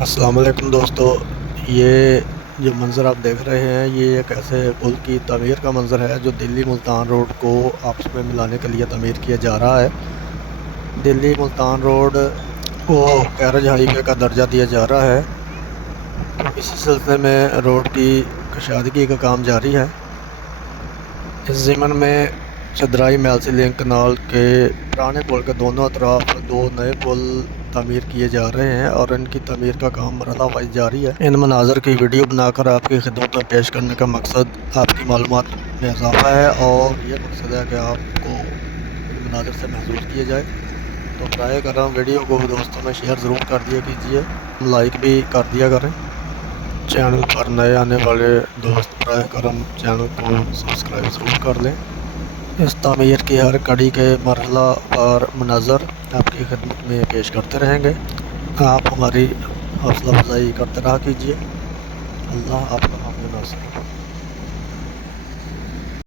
السلام علیکم دوستو، یہ جو منظر آپ دیکھ رہے ہیں یہ ایک ایسے پل کی تعمیر کا منظر ہے جو دلی ملتان روڈ کو آپس میں ملانے کے لیے تعمیر کیا جا رہا ہے۔ دلی ملتان روڈ کو کیرج ہائی وے کا درجہ دیا جا رہا ہے، تو اسی سلسلے میں روڈ کی کشادگی کا کام جاری ہے۔ اس ضمن میں چدرائی میلسی لنک کنال کے پرانے پل کے دونوں اطراف دو نئے پل تعمیر کیے جا رہے ہیں اور ان کی تعمیر کا کام مرحلہ وائز جاری ہے۔ ان مناظر کی ویڈیو بنا کر آپ کی خدمت میں پیش کرنے کا مقصد آپ کی معلومات میں اضافہ ہے اور یہ مقصد ہے کہ آپ کو ان مناظر سے محظوظ کیا جائے۔ تو برائے کرم ویڈیو کو دوستوں میں شیئر ضرور کر دیا کیجیے، لائک بھی کر دیا کریں۔ چینل پر نئے آنے والے دوست برائے کرم چینل کو سبسکرائب ضرور کر لیں۔ اس تعمیر کی ہر کڑی کے مرحلہ وار مناظر آپ کی خدمت میں پیش کرتے رہیں گے۔ آپ ہماری حوصلہ افزائی کرتے رہا کیجیے۔ اللہ آپ کا حافظ ناصر۔